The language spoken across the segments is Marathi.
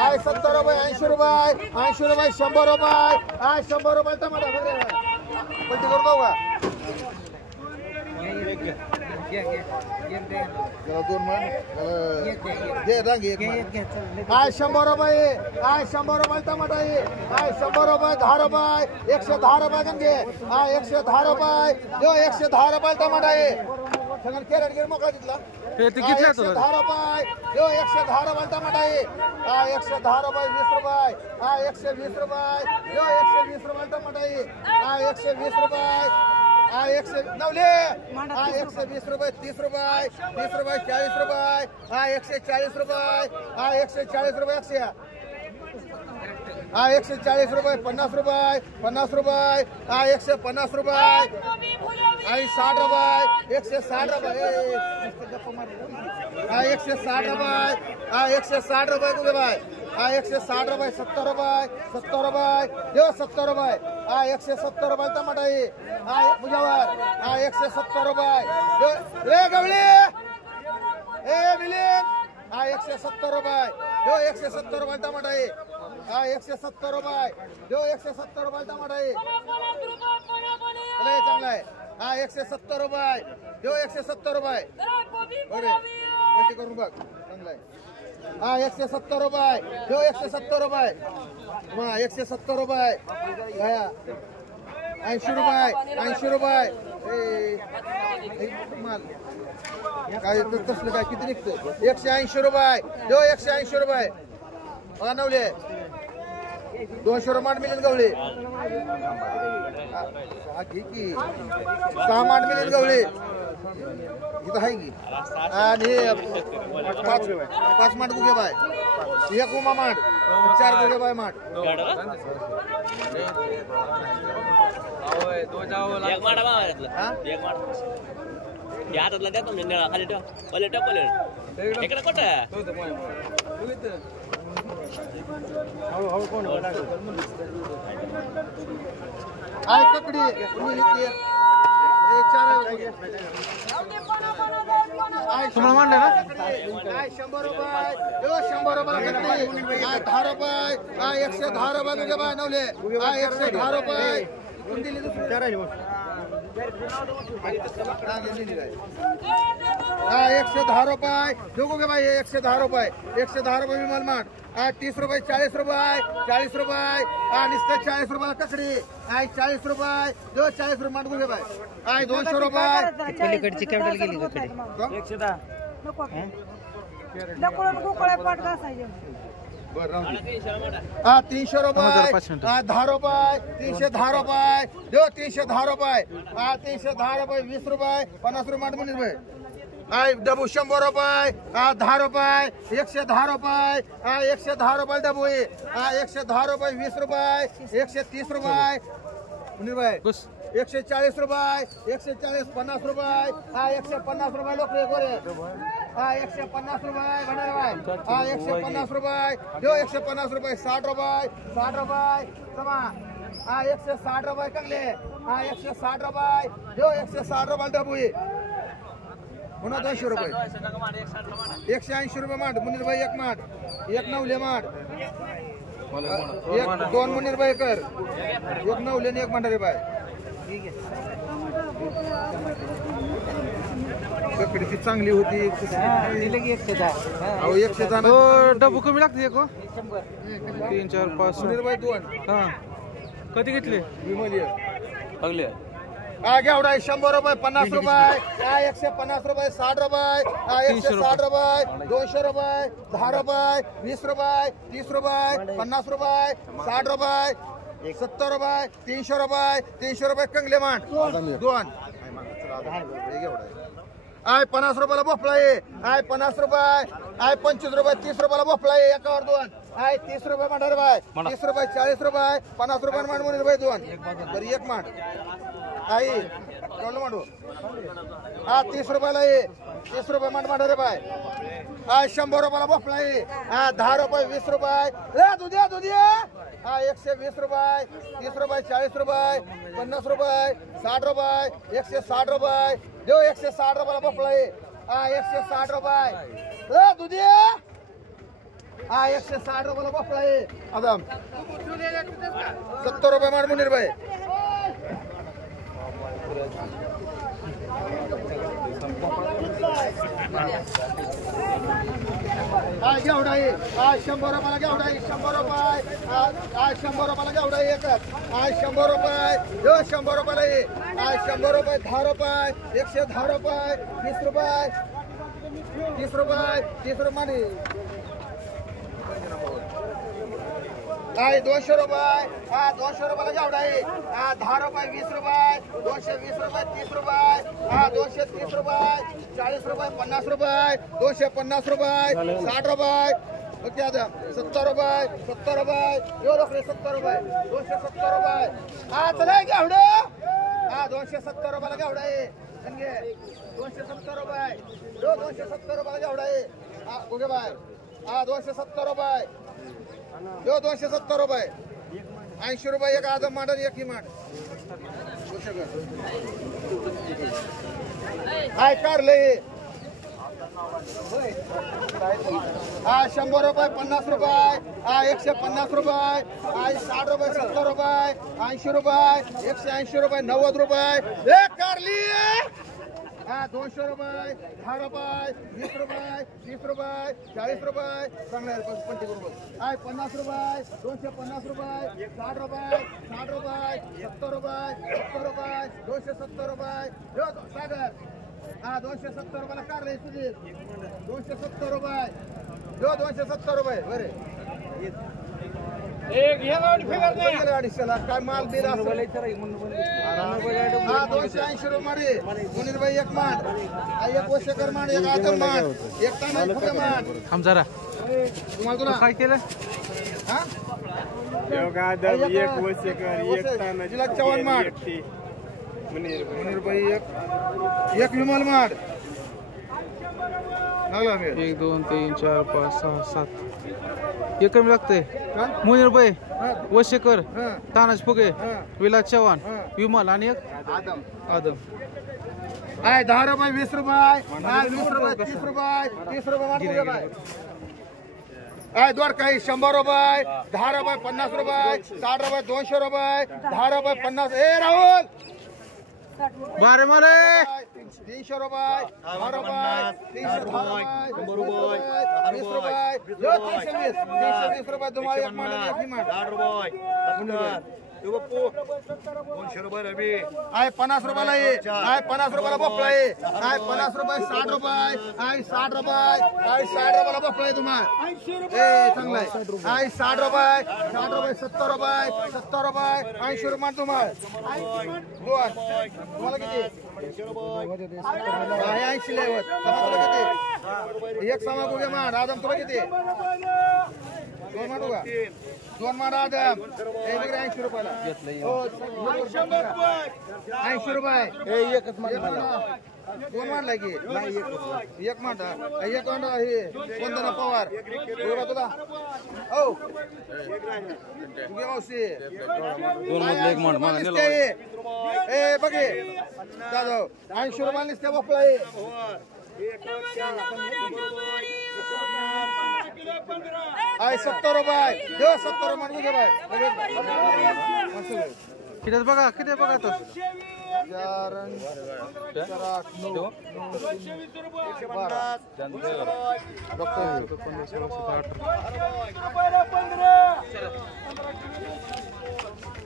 आय 70 रुपये 80 रुपये 80 रुपये 100 रुपये आय 100 रुपये टमाटा पलटी करू का दोन मन घे रंग एक आय 100 रुपये आय 100 रुपये टमाटा आहे आय 100 रुपये 10 रुपये 110 रुपये गण घे आय 110 रुपये जो 110 रुपये टमाटा आहे सगळं कॅरेट गिर मोकळा तिथला ते किती 10 रुपये जो 110 रुपये टमाटा आहे आय 110 रुपये 20 रुपये आय 120 रुपये जो 120 रुपये टमाटा आहे आय 120 रुपये आय 109 आय 120 रुपये 30 रुपये 30 रुपये 40 रुपये आय 140 रुपये आय 140 रुपये 100 आय 140 रुपये 50 रुपये 50 रुपये आय 150 रुपये आय 60 रुपये 160 रुपये आय 160 रुपये आय 160 रुपये कुठे बाय आय 160 रुपये 70 रुपये 70 रुपये जो 70 रुपये आय 170 रुपये टमाटा आहे आय मुजावर आय 170 रुपये ए गवळी ए मिलिंद आय 170 रुपये जो 170 रुपये टमाटा आहे आय 170 रुपये जो 170 रुपये टमाटा आहे चांगला आहे आय 170 रुपये जो 170 रुपये बरे पलटी करून बघ चांगला आहे हा 170 रुपये जो 170 रुपये 170 रुपये 80 रुपये 80 रुपये काय तसलं काय किती निघतं 180 रुपये जो 180 रुपये बघा नवले 200 रुपये मिळेल गवळे घे की 6 माठ मिळेल गवळे इथं आहे की आणि 5 माठ गुगे बाय 1 उमा माठ 4 गुगे बाय माठ आय ककडी तुम्हाला मांडले ना 100 रुपये 100 रुपये 10 रुपये 110 रुपये तुझे बाय नवले 110 रुपये दिली दुसरी 110 रुपये दोघो गे बाई 110 रुपये 110 रुपये विमल माठ 30 रुपये 40 रुपये 40 रुपये नुसतं 40 रुपये ककडी 40 रुपये जो 40 रुपये माठ गुगे बाय 200 रुपये पलीकडची कॅपिटल गेली ककडी 110 नको गोकळे पाट घासायचे 300 रुपये 10 रुपये 310 रुपये जो 310 रुपये 310 रुपये 20 रुपये 50 रुपये माठ मुली रुपये डबू 100 रुपये 10 रुपये 110 रुपये 110 रुपये डबू 110 रुपये 20 रुपये 130 रुपये मुली रुपये 140 रुपये 140 50 रुपये 150 रुपये लोक गोरे 150 रुपये भंडारे बाय 150 रुपये जो 150 रुपये 60 रुपये 60 रुपये समा 160 रुपये कंगले 160 रुपये जो 160 रुपये डबू पुन्हा 200 रुपये 180 रुपये माठ मुनीर भाई 1 माठ 1 नवले माठ 2 मुनीर भाई कर 1 नवले 1 भंडारे बाय ककडीची चांगली होती 110 डबू कमी लागते 3 4 5 सुनील भाई 2 हा कधी घेतले विमलिया अगले घेवडा 100 रुपये 50 रुपये 150 रुपये 60 रुपये 160 रुपये 200 रुपये 10 रुपये 20 रुपये 30 रुपये 50 रुपये 60 रुपये 70 रुपये 300 रुपये 300 रुपये कंगले मांड 2 आय 50 रुपयाला भोपळा आहे 50 रुपये 25 रुपये 30 रुपयाला भोपळा आहे एकावर 2 30 रुपये मांडा बाय 30 रुपये 40 रुपये 50 रुपये मांड म्हणून रुपये 2 तर 1 मांड आई केवढं मांडू 30 रुपयाला आहे 30 रुपये मांड मांडा रे बाय 100 रुपयाला भोपळा आहे 10 रुपये 20 रुपये दुधिया 120 रुपये 30 रुपये 40 रुपये 50 रुपये 60 रुपये 160 रुपये जो 160 रुपयाला भोपळा आहे 160 रुपये दुधिया हा 160 रुपयाला भोपळा आहे आदम 70 रुपये माड मुनीर भाई हा घेवडा आहे हा 100 रुपयाला घेवडा आहे 100 रुपये हा 100 रुपयाला घेवडा आहे एकच हा 100 रुपये यो 100 रुपयाला आहे हा 100 रुपये 10 रुपये 110 रुपये 20 रुपये 30 रुपये 30 रुपये काय 200 रुपये हा 200 रुपयाला घेवडा आहे हा 10 रुपये 20 रुपये 220 रुपये 30 रुपये हा 230 रुपये 40 रुपये 50 रुपये 250 रुपये 60 रुपये ओके आता 70 रुपये 70 रुपये यो लोकरे 70 रुपये 270 रुपये हा चला घेवडा हा 270 रुपयाला घेवडा आहे संगे 270 रुपये यो 270 रुपयाला घेवडा आहे हा ओके बाय हा 270 रुपये यो 270 रुपये 80 रुपये एक आदम मांडर एक ही मांड हाय कारले हा 100 रुपये 50 रुपये हा 150 रुपये हा 60 रुपये 70 रुपये 80 रुपये 180 रुपये 90 रुपये एक कारली हा 200 रुपये 10 रुपये 20 रुपये 30 रुपये 40 रुपये चांगला 25 रुपये हाय 50 रुपये 250 रुपये 60 रुपये 60 रुपये 70 रुपये 70 रुपये 270 रुपये सागर हा 270 रुपयाला कारले सुधीर 270 रुपये जो 270 रुपये बरे एक गाडीला काय माल दिला हा 280 रुपये मारे मुनीर भाई एक मांड एक वशेकर मांड एक आदम मांड एक ताना फुगे मांड थांब जरा तुम्हाला तुला काय केलं हा एक आदम एक वशेकर एक ताना जिला चव्हाण मांड मुनीर भाई एक विमल मांड 1 2 3 4 5 6 7 एक कमी लागतंय मुनीर भाई वशेकर तानाज फुगे विलास चव्हाण विमल आणि एक आदम आदम हाय 10 रुपये 20 रुपये हाय 20 रुपये 30 रुपये 30 रुपये मांड फुगे बाय हाय द्वार काही 100 रुपये 10 रुपये 50 रुपये 60 रुपये 200 रुपये 10 रुपये 50 ए राहुल बारे मारे 300 रुपये 10 रुपये 310 रुपये 20 रुपये 320 रुपये तुम्हाला एक मांड एक ही मांड 10 रुपये तू बापू 200 रुपये रवी हाय 50 रुपयाला आहे हाय 50 रुपयाला भोपळा आहे हाय 50 रुपये 60 रुपये हाय 60 रुपये हाय 60 रुपयाला भोपळा आहे तुम्हाला ए चांगला आहे हाय 60 रुपये 70 रुपये 70 रुपये 80 रुपये तुम्हाला तुम्हाला किती हाय 80 लेवत तुम्हाला किती एक सामा बघूया मान आदम तुला किती दोन मांडू का दोन मांड आदम 80 रुपयाला 80 रुपये एकच दोन मांडला की एक मांड एक मांड हे वंदना पवार बरोबर तुला हो मावशी दोन मधले एक मांड मला ए बघे जाधव 80 रुपयाला निसत्या भोपळा आहे हाय 70 रुपये देव 70 रुपये घे बाय किती बघा तो 4 4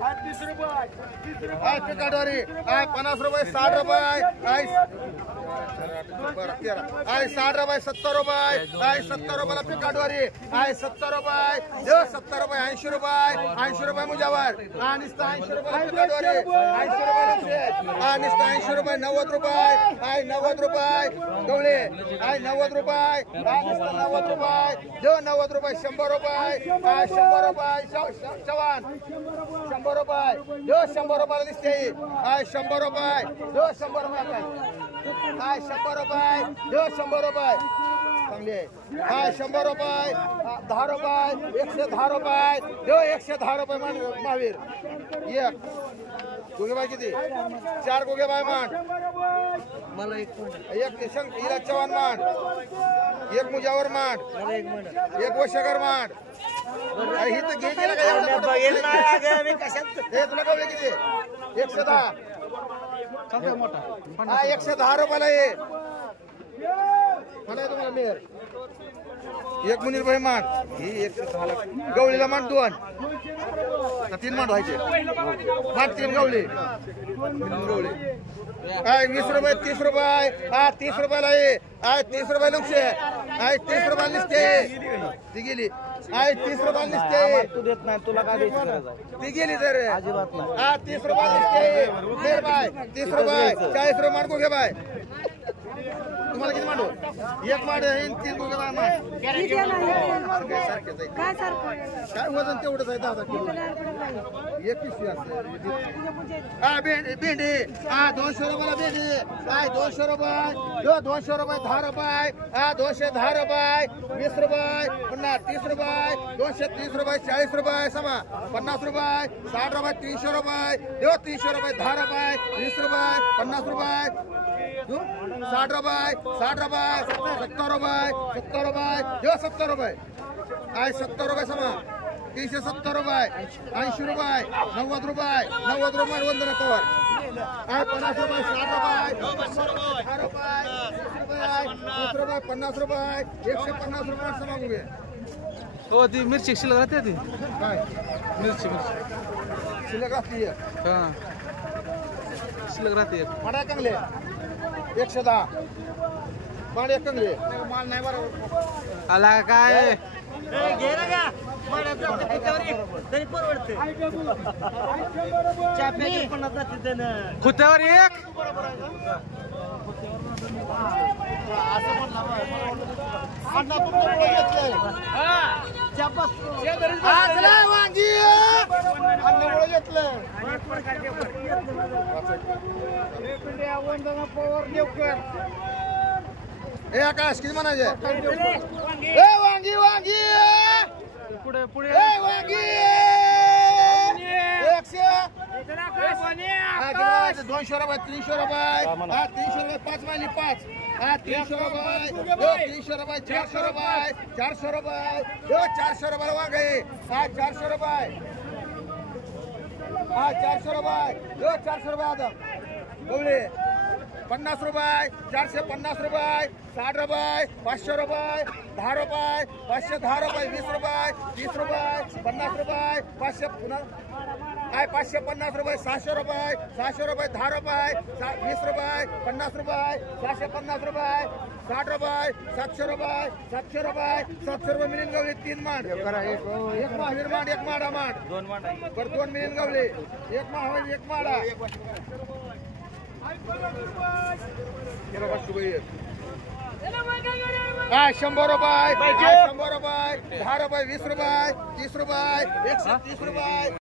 8 9 हाय पिकाडवारी हाय 50 रुपये 60 रुपये हाय 60 रुपये 70 रुपये हाय 70 रुपयाला पिकाडवारी हाय 70 रुपये देव 70 रुपये 80 रुपये मुजावर हा निस्ता 80 रुपये पिकाडवारी 80 रुपये हा निस्ता 80 रुपये 90 रुपये हाय 90 रुपये गवळे हाय 90 रुपये हा निस्ता 90 रुपये देव 90 रुपये 100 रुपये हाय 100 रुपये चव्हाण 100 रुपये देव 100 रुपयाला दिसते हाय 100 रुपये देव 100 रुपये हाय 100 रुपये देव 100 रुपये चांगली आहे हाय 100 रुपये 10 रुपये 110 रुपये देव 110 रुपये महावीर एक गोगेबाई किती 4 गोगेबाई मान मला एक शंक हिरा चव्हाण मान एक मुजावर मांड एक वशकर मांड ही तर घे गेला हे तुला कळलं किती 110 हा 110 रुपयाला ये मला तुम्हाला मेहर एक मुनीर भाई मांड ही 110 ला गवळीला मांड 2 3 मांड व्हायचे मांड 3 गवळी गवळी 20 रुपये 30 रुपये 30 रुपयाला ये 30 रुपये लक्षे 30 रुपये निसते ती गेली 30 रुपये निसते तू देत नाही तुला काय द्यायचं ती गेली तर अजिबात नाही 30 रुपये निसते बाय 30 रुपये 40 रुपये मांडको घे बाय तुम्हाला किती मांडू एक मांड 3 गुगे बाय मांड काय सारखं काय वजन तेवढंच आहे 10 किलो एक पिशवी असते भेंडी 200 रुपयाला भेंडी 200 रुपये 200 रुपये 10 रुपये 210 रुपये 20 रुपये पुन्हा 30 रुपये 230 रुपये 40 रुपये समा 50 रुपये 60 रुपये 300 रुपये 300 रुपये 10 रुपये 20 रुपये 50 रुपये 60 रुपये 70 रुपये 70 रुपये 70 रुपये समा 370 रुपये 80 रुपये 90 रुपये 90 रुपये वंदना पवार 50 रुपये 60 रुपये 10 रुपये 20 रुपये 50 रुपये 150 रुपये समागू घे हो ती मिरची शिल्लक राहते ती काय मिरची शिल्लक असते हा शिल्लक राहते माडा कंगले 110 माडे कंगले माल नाही बरोबर आला काय खुत्यावर एक वांगी हे आकाश किती म्हणायचे वांगी वांगी पुढे पुढे वांगी 200 रुपये 300 रुपये 300 रुपये 5 मायली 5 300 रुपये 300 रुपये 400 रुपये 400 रुपये 400 रुपये वांगे 400 रुपये 400 रुपये 400 रुपये आता गवळे 50 रुपये 450 रुपये 60 रुपये 500 रुपये 10 रुपये 510 रुपये 20 रुपये 30 रुपये 50 रुपये 500 पुन्हा 550 रुपये 600 रुपये 600 रुपये 10 रुपये 20 रुपये 50 रुपये 650 रुपये 60 रुपये 700 रुपये 700 रुपये 700 रुपये मिळून गवले 3 मांड एक मांड एक माडा मांड 2 मांड पर 2 मिळून गवले एक मांड एक माडा 100 रुपये 100 रुपये 10 रुपये 20 रुपये 30 रुपये 130 रुपये